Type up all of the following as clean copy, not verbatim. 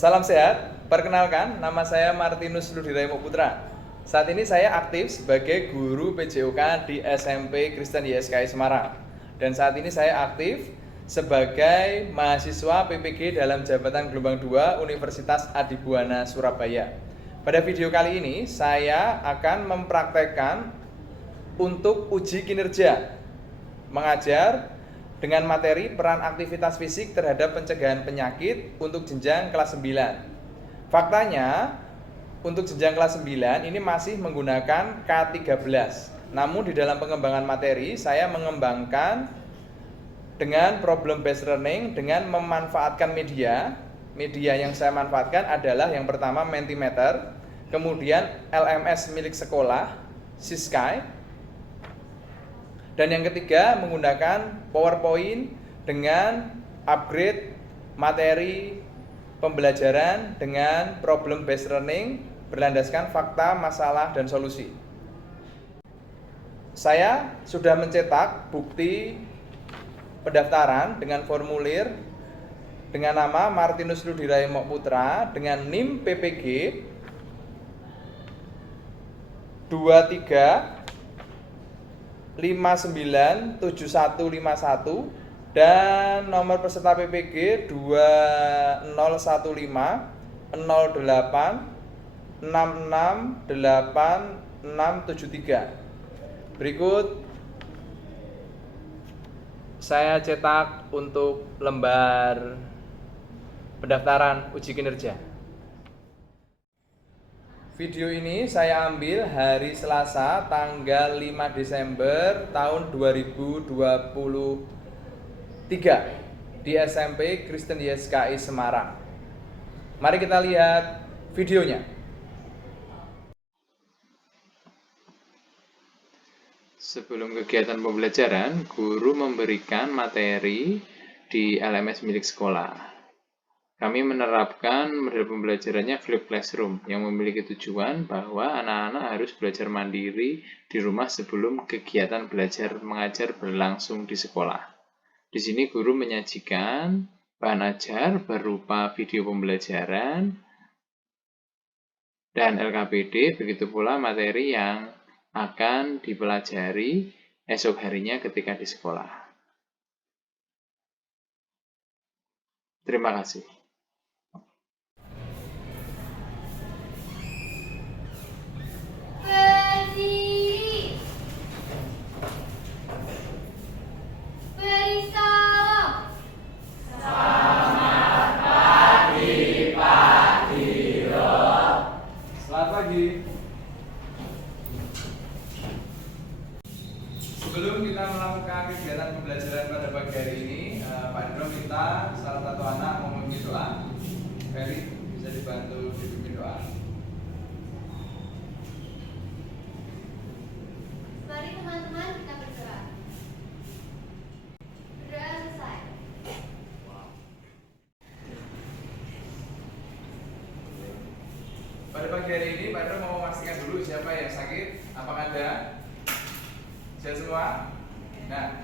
Salam sehat, perkenalkan nama saya Martinus Ludiraimo Putra. Saat ini saya aktif sebagai guru PJOK di SMP Kristen YSKI Semarang. Dan saat ini saya aktif sebagai mahasiswa PPG dalam jabatan gelombang 2 Universitas Adibuana Surabaya. Pada video kali ini saya akan mempraktekkan untuk uji kinerja mengajar dengan materi peran aktivitas fisik terhadap pencegahan penyakit untuk jenjang kelas 9. Faktanya, untuk jenjang kelas 9 ini masih menggunakan K13. Namun di dalam pengembangan materi, saya mengembangkan dengan problem based learning dengan memanfaatkan media. Media yang saya manfaatkan adalah yang pertama Mentimeter, kemudian LMS milik sekolah, Siskai, dan yang ketiga menggunakan PowerPoint dengan upgrade materi pembelajaran dengan problem based learning berlandaskan fakta, masalah, dan solusi. Saya sudah mencetak bukti pendaftaran dengan formulir dengan nama Martinus Ludiraimo Putra dengan NIM PPG 23 597151 dan nomor peserta PPG 201508668673. Berikut saya cetak untuk lembar pendaftaran uji kinerja. Video ini saya ambil hari Selasa tanggal 5 Desember tahun 2023 di SMP Kristen YSKI Semarang. Mari kita lihat videonya. Sebelum kegiatan pembelajaran, guru memberikan materi di LMS milik sekolah. Kami menerapkan model pembelajarannya Flipped Classroom yang memiliki tujuan bahwa anak-anak harus belajar mandiri di rumah sebelum kegiatan belajar mengajar berlangsung di sekolah. Di sini guru menyajikan bahan ajar berupa video pembelajaran dan LKPD, begitu pula materi yang akan dipelajari esok harinya ketika di sekolah. Terima kasih. Sebelum kita melakukan kegiatan pembelajaran pada pagi hari ini, Pak Dino minta salah satu anak mau memimpin doa. Ferry, bisa dibantu dipimpin doa. Mari teman-teman kita berdoa. Berdoa selesai. Pada pagi hari ini, Pak Dino mau memastikan dulu siapa yang sakit. Apakah ada? Sehat semua? Nah,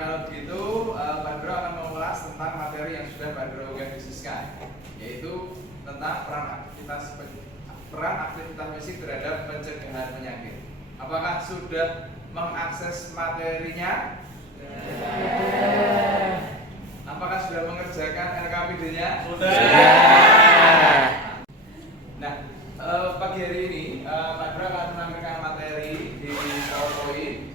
kalau begitu Pak Dro akan mengulas tentang materi yang sudah Pak Dro diskusikan, yaitu tentang peran aktivitas fisik terhadap pencegahan penyakit. Apakah sudah mengakses materinya? Apakah sudah mengerjakan LKPD-nya? Sudah. Nah, pagi hari ini Pak Dro akan menampilkan materi di PowerPoint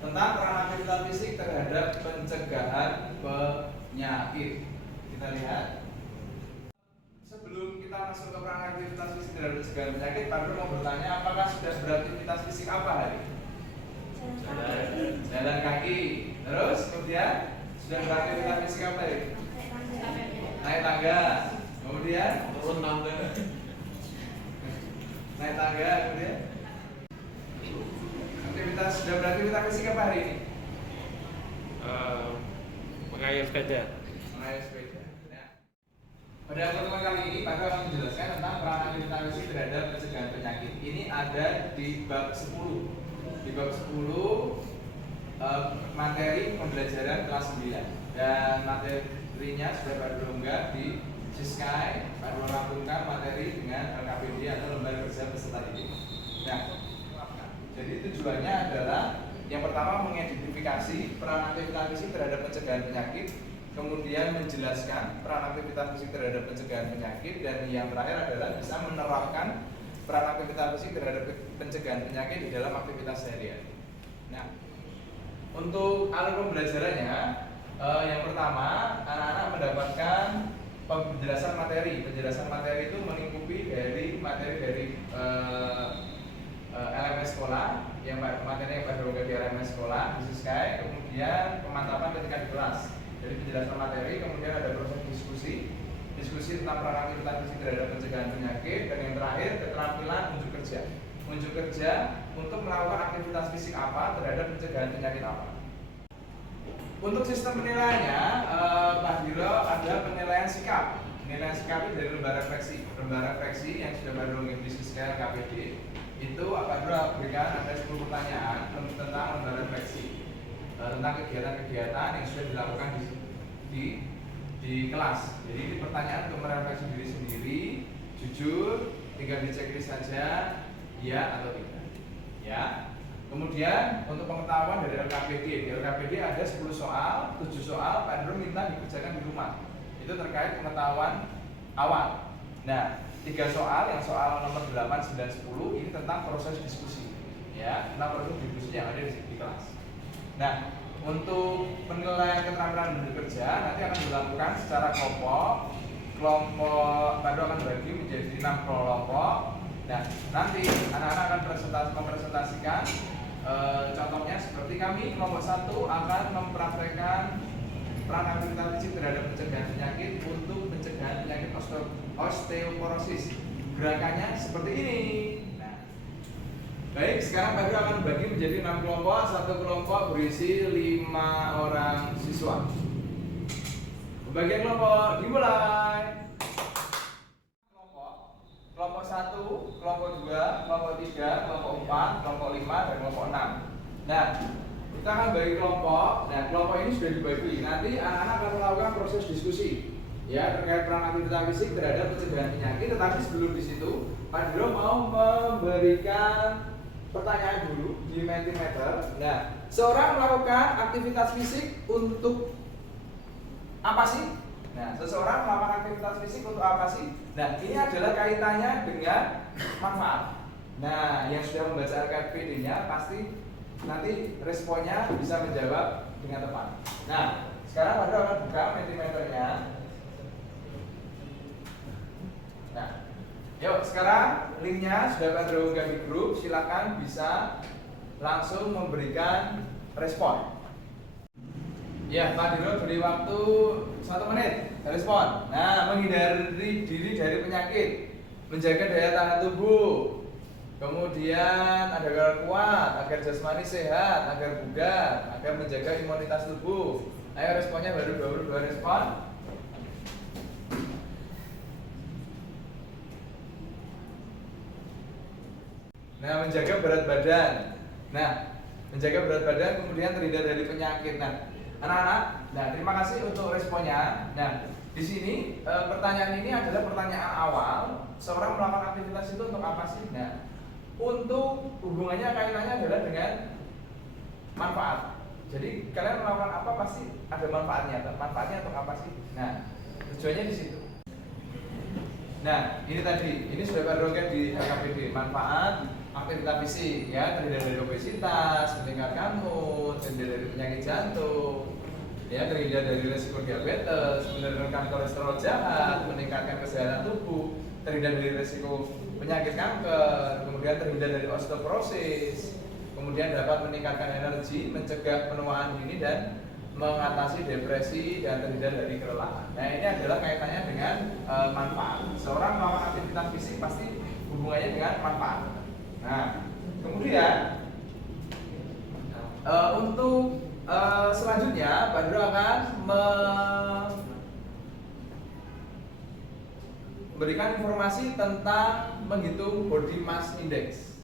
tentang peran aktivitas fisik terhadap pencegahan penyakit. Kita lihat. Sebelum kita masuk ke peran aktivitas fisik terhadap pencegahan penyakit, Pak Dro mau bertanya, apakah sudah beraktivitas fisik apa hari ini? Jalan kaki. Terus kemudian sudah beraktivitas fisik apa hari ini? Naik tangga. Kemudian turun tangga. Naik tangga, kemudian sudah beraktivitas fisik apa hari ini? Mengayuh sepeda. Mengayuh sepeda. Nah, pada pertemuan kali ini Pak akan menjelaskan tentang peran aktivitas fisik terhadap pencegahan penyakit. Ini ada di bab 10. Di bab 10 materi pembelajaran kelas 9 dan materinya sudah Pak Dro unggah di Siskai. Pak Dro rampungkan materi dengan LKPD atau lembar kerja peserta didik. Nah, jadi tujuannya adalah yang pertama mengidentifikasi peran aktivitas fisik terhadap pencegahan penyakit, kemudian menjelaskan peran aktivitas fisik terhadap pencegahan penyakit, dan yang terakhir adalah bisa menerapkan peran aktivitas fisik terhadap pencegahan penyakit di dalam aktivitas sehari-hari. Nah, untuk alur pembelajarannya, yang pertama anak-anak mendapatkan penjelasan materi. Penjelasan materi itu melingkupi dari materi dari LMS sekolah, yang materi yang pada di LMS sekolah di Siskai, kemudian pemantapan ketika di kelas. Jadi penjelasan materi, kemudian ada proses diskusi tentang peran aktivitas fisik terhadap pencegahan penyakit, dan yang terakhir keterampilan unjuk kerja untuk melakukan aktivitas fisik apa terhadap pencegahan penyakit apa. Untuk sistem penilaiannya, Pak Diro ada penilaian sikap. Penilaian sikap itu dari lembar refleksi yang sudah baru diskusikan KPD. Itu Pak Diro berikan ada 10 pertanyaan tentang lembar refleksi, tentang kegiatan-kegiatan yang sudah dilakukan di kelas. Jadi ini pertanyaan untuk merefleksi diri sendiri, jujur, tinggal diceklis saja, ya atau tidak. Ya. Kemudian untuk pengetahuan dari LKPD, di LKPD ada 10 soal, 7 soal Pak Dro minta dikerjakan di rumah. Itu terkait pengetahuan awal. Nah, 3 soal, yang soal nomor 8, 9, 10 ini tentang proses diskusi. Ya, tentang proses diskusi yang ada di kelas. Nah, untuk penilaian keterampilan bekerja nanti akan dilakukan secara kelompok. Pak Dro akan bagi menjadi 6 kelompok. Nah, nanti anak-anak akan mempresentasikan contohnya seperti kami kelompok 1 akan mempraktekkan peran aktivitas fisik terhadap pencegahan penyakit untuk pencegahan penyakit osteoporosis. Gerakannya seperti ini. Nah, baik, sekarang Pak Dro akan bagi menjadi 6 kelompok. Satu kelompok berisi 5 orang siswa. Pembagian kelompok dimulai. Kelompok 1, kelompok 2, kelompok 3, kelompok 4, kelompok 5, dan kelompok 6. Nah, kita akan bagi kelompok. Nah, kelompok ini sudah dibagi. Nanti anak-anak akan melakukan proses diskusi ya terkait peran aktivitas fisik terhadap pencegahan penyakit. Tetapi sebelum di situ, Pak Dro mau memberikan pertanyaan dulu di Mentimeter. Nah, seorang melakukan aktivitas fisik untuk apa sih? Nah, seseorang melakukan aktivitas fisik untuk apa sih? Nah, ini adalah kaitannya dengan manfaat. Nah, yang sudah membaca LKPD-nya pasti nanti responnya bisa menjawab dengan tepat. Nah, sekarang Pak Dro akan buka Mentimeternya. Nah, yuk sekarang linknya sudah Pak Dro unggah di grup. Silakan bisa langsung memberikan respon. Ya, Pak Dro beri waktu 1 menit respon. Nah, menghindari diri dari penyakit, menjaga daya tahan tubuh, kemudian agar kuat, agar jasmani sehat, agar bugar, agar menjaga imunitas tubuh. Ayo responnya baru 22 respon. Nah, menjaga berat badan. Nah, menjaga berat badan kemudian terhindar dari penyakit. Nah, anak-anak, nah terima kasih untuk responnya. Nah, di sini pertanyaan ini adalah pertanyaan awal. Seorang melakukan aktivitas itu untuk apa sih? Nah, untuk hubungannya kaitannya adalah dengan manfaat. Jadi kalian melakukan apa pasti ada manfaatnya. Manfaatnya untuk apa sih? Nah, tujuannya di situ. Nah, ini tadi, ini sudah Pak Dro di LKPD. Manfaat aktivitas fisik, ya, terhindar dari obesitas, meningkatkan mood, terhindar dari penyakit jantung, ya, terhindar dari risiko diabetes, menurunkan kolesterol jahat, meningkatkan kesehatan tubuh, terhindar dari risiko penyakit kanker, kemudian terhindar dari osteoporosis, kemudian dapat meningkatkan energi, mencegah penuaan dini, dan mengatasi depresi dan terhindar dari kelelahan. Nah, ini adalah kaitannya dengan manfaat. Seorang melakukan aktivitas fisik pasti hubungannya dengan manfaat. Nah, kemudian untuk selanjutnya Pak Dro akan memberikan informasi tentang menghitung body mass index.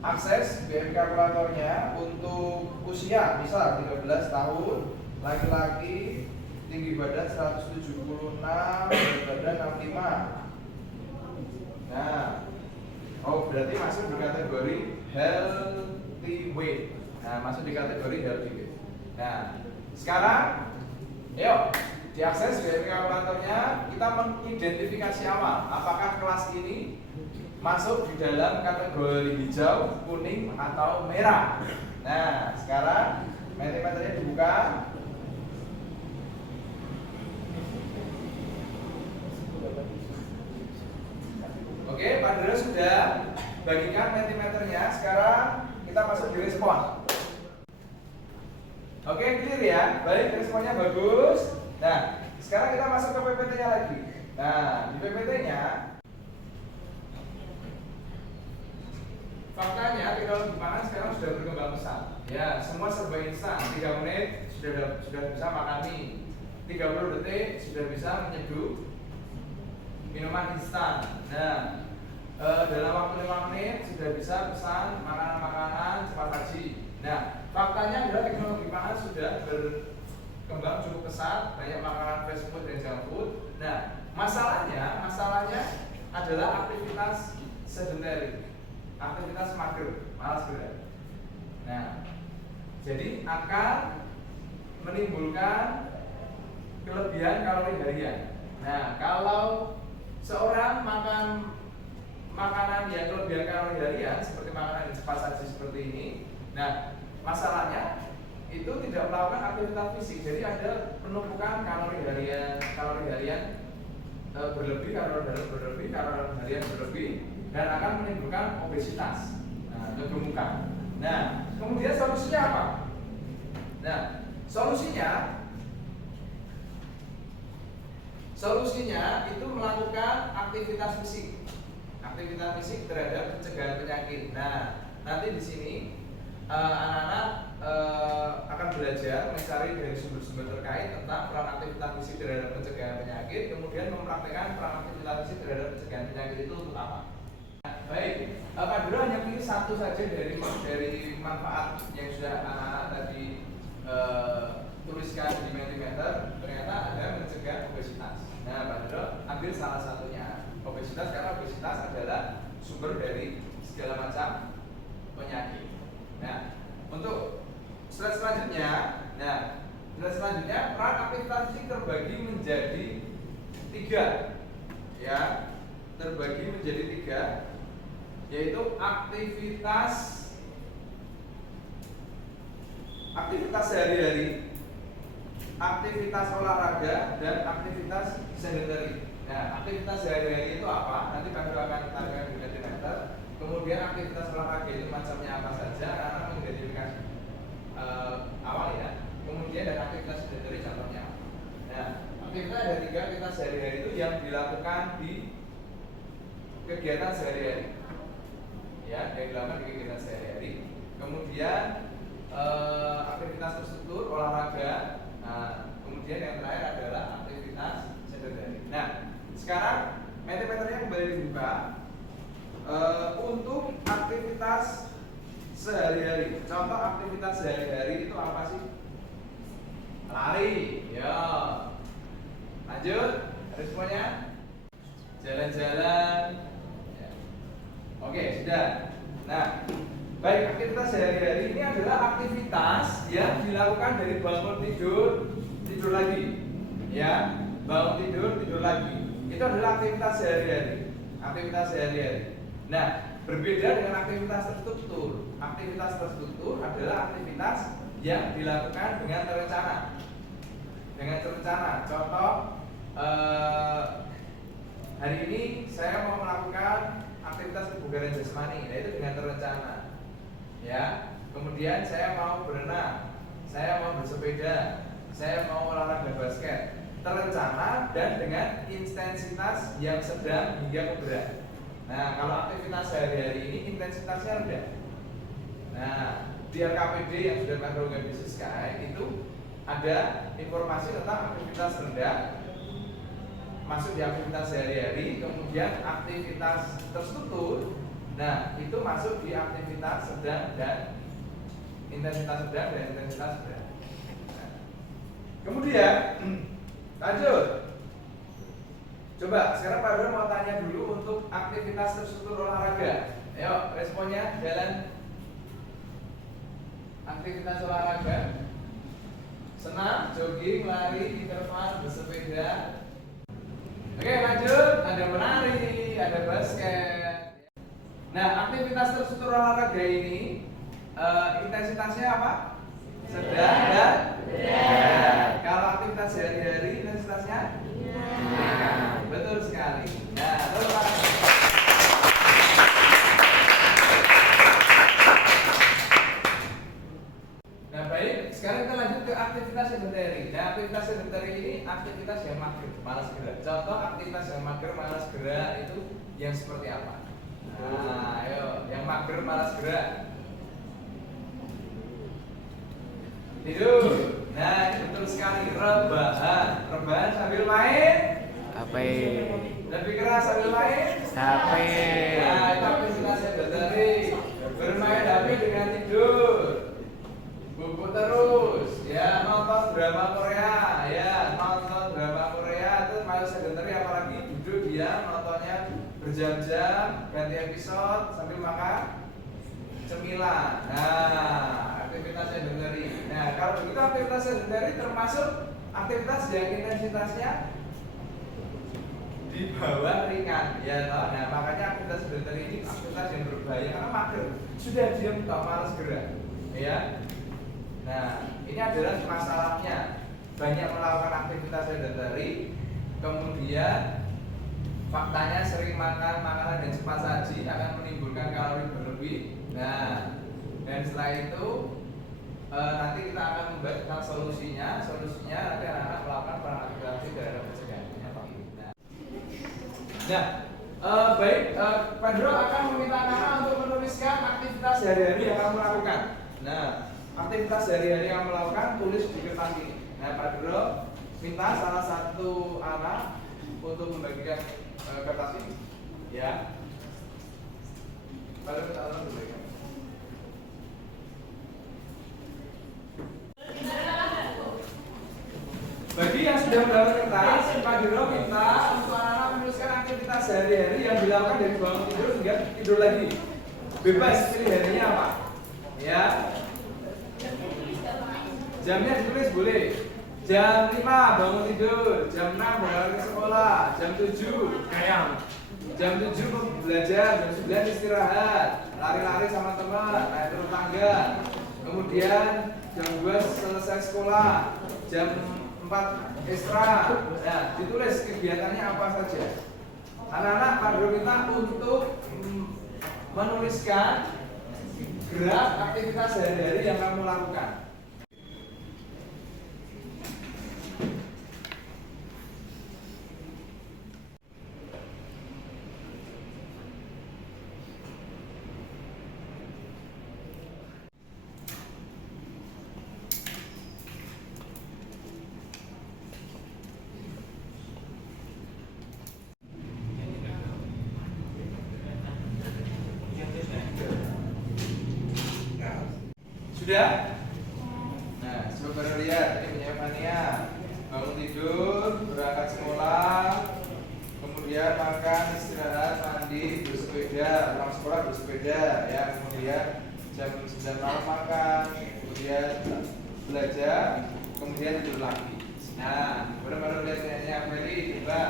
akses BM kalkulatornya untuk usia misal 13 tahun, laki-laki, tinggi badan 176, berat badan 65. Nah, oh berarti masuk di kategori healthy weight. Nah, masuk di kategori healthy weight. Nah, sekarang yuk diakses BM kalkulatornya, kita mengidentifikasi awal apakah kelas ini masuk di dalam kategori hijau, kuning, atau merah. Nah, sekarang mentimeternya dibuka. Oke, Pak Dero sudah bagikan mentimeternya. Sekarang kita masuk di respon. Oke, clear ya. Baik, responnya bagus. Nah, sekarang kita masuk ke PPT-nya lagi. Nah, di PPT-nya faktanya teknologi pangan sekarang sudah berkembang pesat. Ya, semua serba instan. 3 menit sudah bisa makan mie. 30 detik sudah bisa menyeduh minuman instan. Nah, dalam waktu 5 menit sudah bisa pesan makanan-makanan cepat saji. Nah, faktanya adalah teknologi pangan sudah berkembang cukup pesat, banyak makanan fast food dan junk food. Nah, masalahnya adalah aktivitas sedentary, aktivitas mager, malas gerak. Nah, jadi akan menimbulkan kelebihan kalori harian. Nah, kalau seorang makan makanan yang kelebihan kalori harian seperti makanan yang cepat saji seperti ini, nah masalahnya itu tidak melakukan aktivitas fisik, jadi ada penumpukan kalori harian berlebih, kalori harian berlebih, dan akan menimbulkan obesitas, kegemukan. Nah, kemudian solusinya apa? Nah, solusinya itu melakukan aktivitas fisik terhadap pencegahan penyakit. Nah, nanti di sini anak-anak akan belajar mencari dari sumber-sumber terkait tentang peran aktivitas fisik terhadap pencegahan penyakit, kemudian mempraktikkan peran aktivitas fisik terhadap pencegahan penyakit itu untuk apa. Nah, baik, Pak Duro hanya pilih satu saja dari manfaat yang sudah anak-anak tadi tuliskan di mentimeter. Ternyata ada mencegah obesitas. Nah, Pak Duro ambil salah satunya, obesitas, karena obesitas adalah sumber dari segala macam penyakit. Nah, untuk slide selanjutnya, peran aktivitas fisik terbagi menjadi 3, ya, yaitu aktivitas sehari-hari, aktivitas olahraga, dan aktivitas sedentary. Nah, aktivitas sehari-hari itu apa? Nanti kami akan tampilkan di mentimeter. Kemudian aktivitas olahraga itu macamnya apa saja, karena mengidentifikasi awal ya. Kemudian dan aktivitas sedentary contohnya. Nah, aktivitas ada 3 aktivitas sehari-hari itu yang dilakukan di kegiatan sehari-hari. Ya, yang dilakukan di kegiatan sehari-hari. Kemudian aktivitas terstruktur, olahraga. Nah, kemudian yang terakhir adalah aktivitas sedentary. Nah, sekarang mentimeternya kembali dibuka. Untuk aktivitas sehari-hari, contoh aktivitas sehari-hari itu apa sih? Lari, ya. Lanjut, responnya jalan-jalan. Ya. Oke, sudah. Nah, baik, aktivitas sehari-hari ini adalah aktivitas yang dilakukan dari bangun tidur lagi, ya, bangun tidur lagi. Itu adalah aktivitas sehari-hari. Nah, berbeda dengan aktivitas terstruktur. Aktivitas terstruktur adalah aktivitas yang dilakukan dengan terencana. Contoh, hari ini saya mau melakukan aktivitas kebugaran jasmani, yaitu dengan terencana. Ya, kemudian saya mau berenang, saya mau bersepeda, saya mau olahraga basket, terencana dan dengan intensitas yang sedang hingga berat. Nah, kalau aktivitas sehari-hari ini intensitasnya rendah. Nah, di RKPD yang sudah Pak Duro diskusikan itu ada informasi tentang aktivitas rendah masuk di aktivitas sehari-hari, kemudian aktivitas terstruktur Nah, itu masuk di aktivitas sedang dan intensitas sedang dan intensitas sedang. Nah, kemudian lanjut. Coba sekarang Pak Bro mau tanya dulu untuk aktivitas terstruktur olahraga. Ayo, responnya jalan. Aktivitas olahraga: senam, jogging, lari, interval, bersepeda. Oke, lanjut. Ada menari, ada basket. Nah, aktivitas terstruktur olahraga ini intensitasnya apa? Sedang dan berat. Kalau aktivitas sehari-hari intensitasnya? Betul sekali. Nah, terus nah, baik. Sekarang kita lanjut ke aktivitas sedentary. Nah, aktivitas sedentary ini aktivitas yang mager, malas gerak. Contoh aktivitas yang mager, malas gerak itu yang seperti apa? Nah, ayo, yang mager, malas gerak. Tidur. Nah, itu betul sekali. Rebahan. Rebahan sambil main. Lebih keras sambil main. Nah, itu aktivitas sedentary. Bermain HP dengan tidur. Buku terus. Ya, nonton drama Korea. Ya, nonton drama Korea itu malah sedentary, apalagi duduk dia nontonnya berjam-jam, ganti episode sambil makan cemilan. Nah, aktivitas sedentary. Nah, kalau begitu aktivitas sedentary termasuk aktivitas yang intensitasnya di bawah ringan, ya toh. Nah, makanya aktivitas sedentary ini aktivitas yang berbahaya karena mager, sudah diam toh, malas gerak, ya. Nah, ini adalah masalahnya. Banyak melakukan aktivitas sedentary, kemudian faktanya sering makan makanan yang cepat saji akan menimbulkan kalori berlebih. Nah, dan setelah itu nanti kita akan membahas tentang solusinya. Solusinya nanti anak-anak melakukan peran aktif terhadap pencegahannya. Nah, baik, Pak Dro akan meminta anak-anak untuk menuliskan aktivitas sehari-hari yang kamu lakukan. Nah, aktivitas sehari-hari yang kamu lakukan tulis di kertas ini. Nah, Pak Dro minta salah satu anak untuk membagikan kertas ini, ya. Pak Dro minta anak membagikan. Bagi yang sudah mendapat kertas, Pak Dro minta untuk anak-anak menuliskan aktivitas sehari-hari yang dilakukan dari bangun tidur hingga tidur lagi. Bebas pilih harinya apa, ya. Jamnya ditulis boleh. Jam 5 bangun tidur, jam 6 berangkat ke sekolah, jam 7 jam 7 belajar, jam 9 istirahat, lari-lari sama teman, naik turun tangga. Kemudian jam 2 selesai sekolah, jam 4 istirahat. Nah, ditulis kegiatannya apa saja. Anak-anak Pak Dro minta untuk menuliskan graf aktivitas sehari-hari yang kamu lakukan. Sudah? Nah, coba baru lihat ini punya Fania. Bangun tidur, berangkat sekolah, kemudian makan, istirahat, mandi, bersepeda, pulang sekolah bersepeda, ya. Kemudian jam 9 malam makan, kemudian belajar, kemudian tidur lagi. Nah, baru lihat ini Feli, coba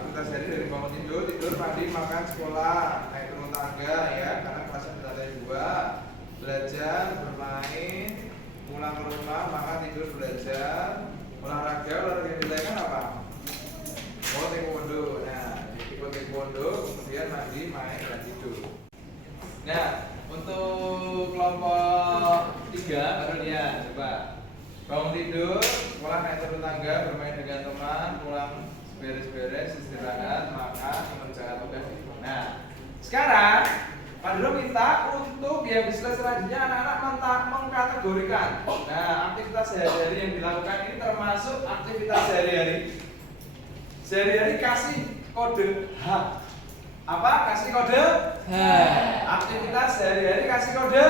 aktivitas hari dari bangun tidur, mandi, makan, sekolah, naik turun tangga, ya, karena kelasnya di lantai 2. Belajar, bermain, pulang ke rumah, makan, tidur, belajar, olahraga yang dilakukan apa? Oh, taekwondo. Nah, ikut taekwondo, kemudian mandi, main, dan tidur. Nah, untuk kelompok 3 baru lihat, coba bangun tidur, sekolah, naik turun tangga, bermain dengan teman, pulang beres-beres, istirahat, makan, mengerjakan tugas. Nah, sekarang Pak Dro minta untuk yang bisa selanjutnya anak-anak mengkategorikan. Nah, aktivitas sehari-hari yang dilakukan ini termasuk aktivitas sehari-hari. Sehari-hari kasih kode H. apa? Kasih kode aktivitas sehari-hari kasih kode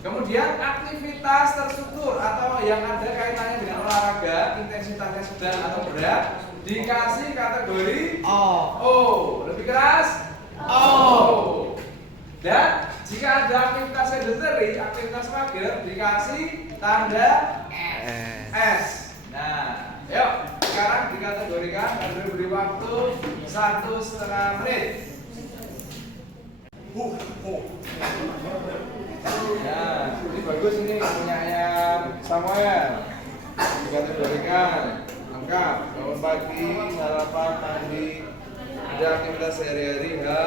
kemudian aktivitas terstruktur atau yang ada kaitannya dengan olahraga intensitasnya sedang atau berat dikasih kategori O. Lebih keras O. Dan jika ada aktivitas sedentary, aktivitas mager dikasih tanda S. Nah, yuk sekarang dikategorikan dan diberi waktu 1,5 menit. Nah, ini bagus ini punyanya Samuel. Dikategorikan lengkap, bangun pagi, sarapan, mandi, ada aktivitas sehari-hari, ada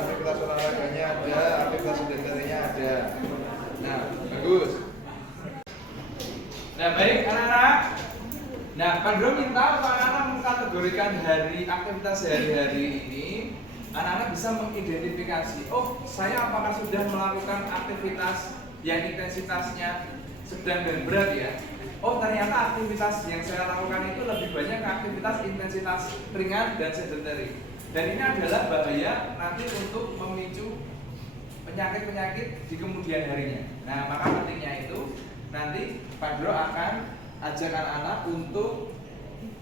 aktivitas olahraganya, ada aktivitas sedentarinya ada. Nah, bagus. Nah, baik anak-anak. Nah, Pandro minta anak-anak mengkategorikan hari aktivitas sehari-hari ini. Anak-anak bisa mengidentifikasi, oh saya apakah sudah melakukan aktivitas yang intensitasnya sedang dan berat ya. Oh ternyata aktivitas yang saya lakukan itu lebih banyak ke aktivitas intensitas ringan dan sedentary. Dan ini adalah bahaya nanti untuk memicu penyakit-penyakit di kemudian harinya. Nah maka pentingnya itu nanti Pandro akan ajak anak-anak untuk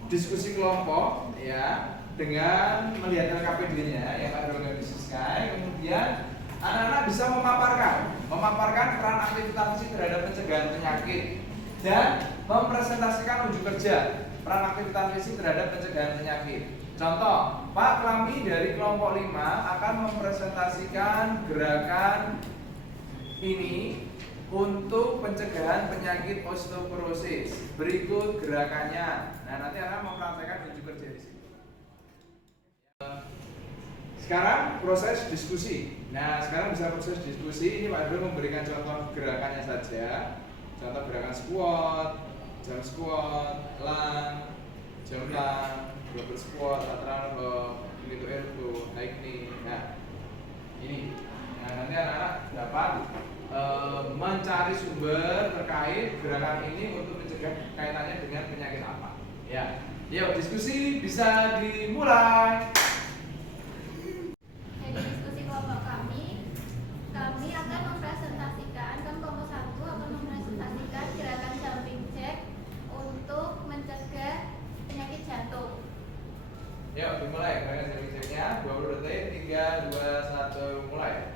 diskusi kelompok ya, dengan melihat LKPD-nya yang ada organisasikan, kemudian anak-anak bisa memaparkan peran aktivitas fisik terhadap pencegahan penyakit dan mempresentasikan unjuk kerja peran aktivitas fisik terhadap pencegahan penyakit. Contoh, Pak Klami dari kelompok 5 akan mempresentasikan gerakan ini untuk pencegahan penyakit osteoporosis. Berikut gerakannya. Nah, nanti akan mempraktekkan unjuk kerja di sini. Sekarang proses diskusi. Nah, sekarang bisa proses diskusi. Ini Pak Dro memberikan contoh gerakannya saja. Contoh gerakan squat, jump squat, lang, jump lang, double squat, lateral row, knee to elbow, high knee. Nah, ini. Nah, nanti anak-anak dapat mencari sumber terkait gerakan ini untuk mencegah kaitannya dengan penyakit apa. Ya. Yuk, diskusi bisa dimulai. Jadi diskusi kelompok kami akan mempresentasikan kelompok 1 akan mempresentasikan gerakan jumping jack untuk mencegah penyakit jantung. Yuk, dimulai gerakan jumping jacknya 20 detik, 3, 2, 1, mulai.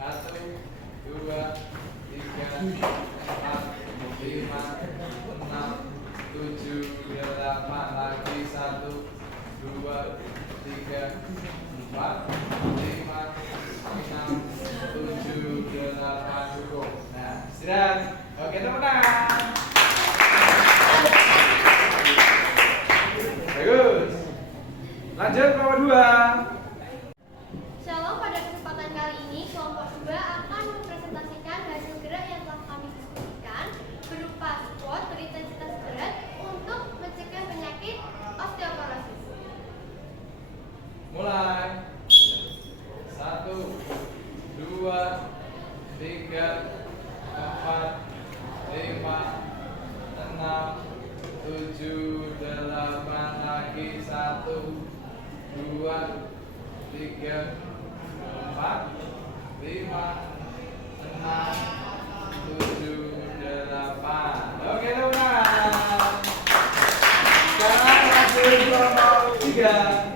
1, 2, 3, 4, 5, 6, 7, 8, lagi 1, 2, 3, 4, 5, 6, 7, 8, cukup. Nah, istirahat. Oke, tepuk tangan. Bagus. Lanjut kelompok 2. Shalom, pada kesempatan kali ini kelompok 2 akan mempresentasikan hasil gerak yang telah kami diskusikan berupa squat berintensitas berat untuk mencegah penyakit osteoporosis. Mulai. 1, 2, 3, 4, 5, 6, 7, 8, lagi 1, 2, 3, 4, 5, 6, 7, 8. Oke, teman-teman. Sekarang hasil kelompok 3.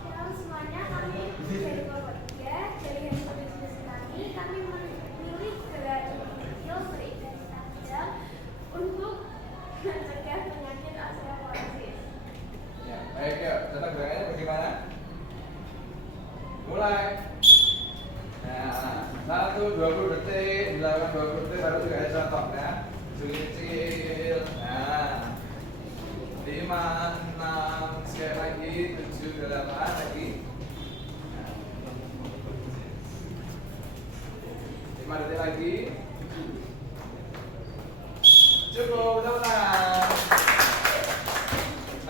Shalom semuanya, kami dari kelompok 3. Dari hasil diskusi kami memilih gerakan kecil berintensitas sedang untuk mencegah penyakit osteoporosis. Ya, baik ya. Contoh gerakannya bagaimana? Mulai. Nah, 20 detik, dilakukan 20 detik baru juga ada contoh ya. Kecil. Nah, 5, 6, sekali lagi, 7, 8 lagi. 5 detik lagi. Cukup, teman-teman.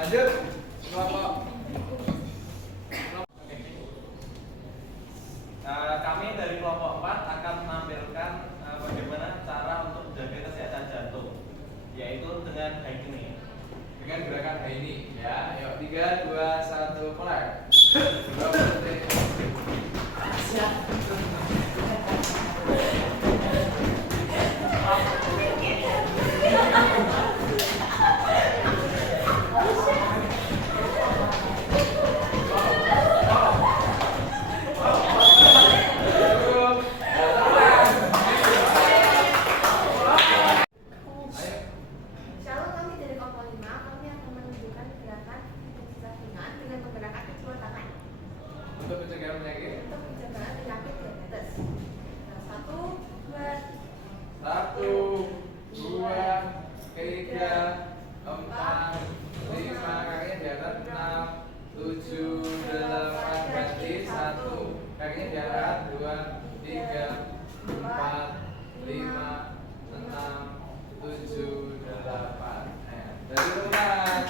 Lanjut kelompok. Kami dari kelompok 4 akan menampilkan bagaimana cara untuk menjaga kesehatan jantung, yaitu dengan high knee. dengan gerakan hari ini ya. Yuk 3, 2, 1 mulai. Shalom, kami dari kelompok 5, kami akan menunjukkan gerakan intensitas ringan dengan menggerakkan kedua tangan Untuk pencegahan penyakit. untuk pencegahan penyakit diabetes. Nah, 1, 2, 1, 2, 3, 4, 5, kakinya di atas 6, 7, 8, berhenti 1, kakinya di atas 2, 3, 4, 5, 6, 7, 8. Dari teman.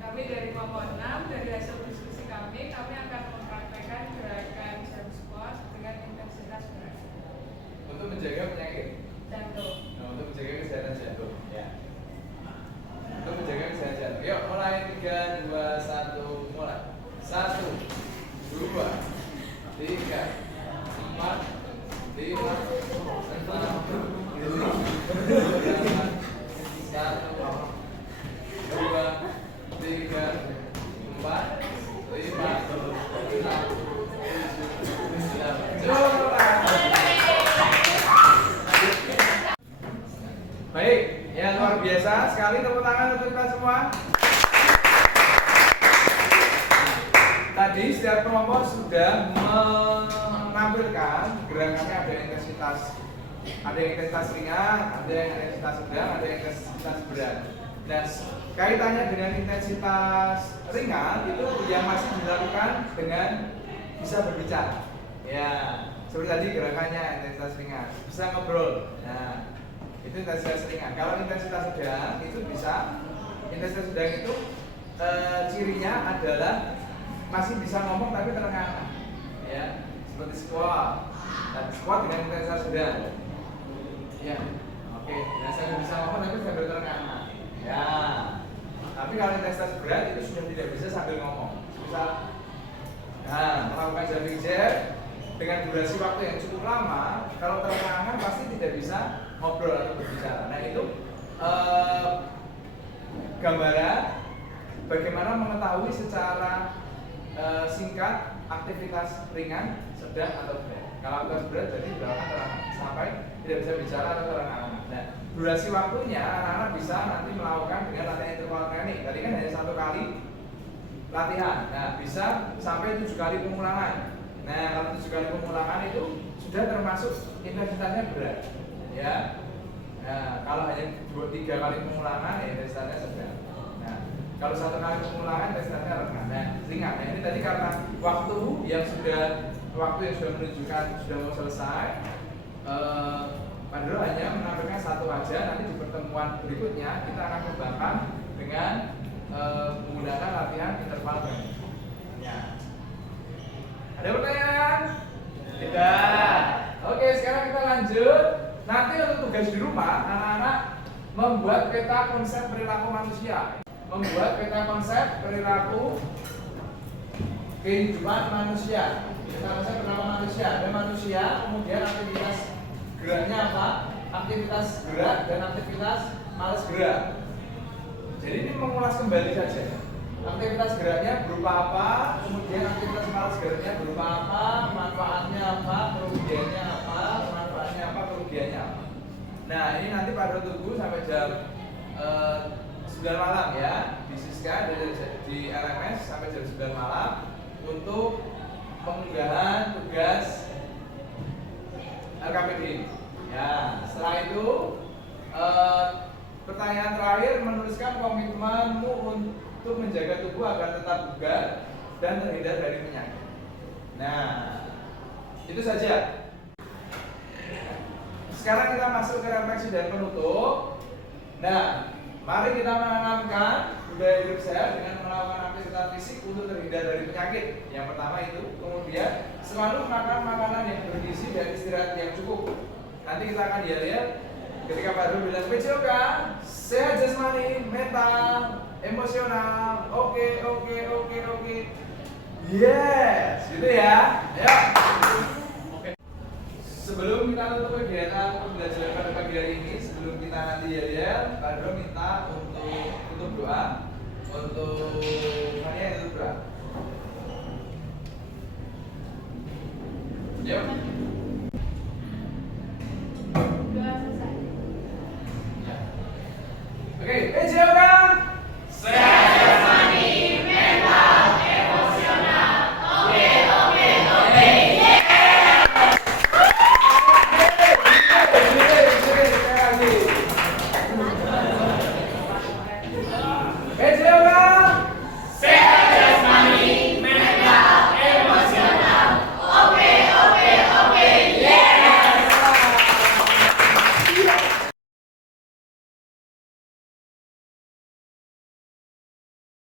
Kami dari kelompok 6, dari hasil diskusi kami akan mempraktekkan gerakan jump squat dengan intensitas berat Untuk menjaga penyakit. jantung. Nah, untuk menjaga kesehatan jantung. Ya. Untuk menjaga kesehatan jantung. Yuk, mulai 3, 2, 1, mulai. 1, 2, 3, 4, 5, 6, 7, 8, 1, 2, 3, 4, 5, 6, 7, 8. Baik, ya luar biasa sekali, tepuk tangan untuk kita semua. Tadi setiap kelompok sudah menampilkan gerakannya, ada yang intensitas ringan, ada yang intensitas sedang, ada yang intensitas berat. Nah, kaitannya dengan intensitas ringan itu yang masih dilakukan dengan bisa berbicara. Ya, seperti tadi gerakannya intensitas ringan, bisa ngobrol. Nah, itu intensitas ringan. Kalau intensitas sedang itu bisa, intensitas sedang itu cirinya adalah masih bisa ngomong tapi terengah-engah, ya, seperti squat. Nah, squat dengan intensitas sedang, ya, oke. Nah, saya bisa ngomong tapi sambil terengah-engah, ya. Tapi kalau intensitas berat itu sudah tidak bisa sambil ngomong. Misal, nah, melakukan jumping jack dengan durasi waktu yang cukup lama, kalau terengah-engah pasti tidak bisa ngobrol atau berbicara. Nah, itu gambaran bagaimana mengetahui secara singkat aktivitas ringan, sedang atau berat. Kalau aktivitas berat jadi dilakukan sampai tidak bisa bicara atau terengah-engah. Nah, durasi waktunya anak-anak bisa nanti melakukan dengan latihan interval training. Tadi kan hanya 1 kali latihan. Nah, bisa sampai 7 kali pengulangan. Nah, kalau 7 kali pengulangan itu sudah termasuk intensitasnya berat, ya. Nah, kalau hanya 2-3 kali pengulangan ya intensitasnya sedang. Nah, kalau 1 kali pengulangan intensitasnya ringan. Nah, ini tadi karena waktu yang sudah menunjukkan sudah mau selesai. Pak Dro hanya menampilkan 1 aja. Nanti di pertemuan berikutnya kita akan kembangkan dengan menggunakan latihan interval training. Ya. Ada pertanyaan? Tidak. Oke, sekarang kita lanjut. Nanti untuk tugas di rumah, anak-anak membuat peta konsep perilaku manusia. Membuat peta konsep perilaku kehidupan manusia. Peta konsep perilaku manusia. Ada manusia, kemudian aktivitas geraknya apa? Aktivitas gerak dan aktivitas malas gerak. Jadi ini mengulas kembali saja. Aktivitas geraknya berupa apa, kemudian aktivitas malas geraknya berupa apa, manfaatnya apa, kerugiannya apa, manfaatnya apa, kerugiannya apa. Nah, ini nanti pada tunggu sampai jam 9 malam ya, di Siska di LMS sampai jam 9 malam untuk pengunggahan tugas LKPD. Ya, setelah itu pertanyaan terakhir, menuliskan komitmenmu untuk menjaga tubuh agar tetap bugar dan terhindar dari penyakit. Nah, itu saja. Sekarang kita masuk ke refleksi dan penutup. Nah, mari kita menanamkan budaya hidup sehat dengan melakukan aktivitas fisik untuk terhindar dari penyakit. Yang pertama itu, kemudian selalu makan makanan yang bergizi dan istirahat yang cukup. Nanti kita akan lihat Ketika Pak Heru bilang PJOK, sehat jasmani, mental, emosional, oke. Yes, gitu ya. Ya. Oke. Sebelum kita tutup kegiatan pembelajaran pada pagi hari ini, sebelum kita nanti yel, Pak Heru minta untuk tutup doa. Untuk Fania tutup doa. Yuk.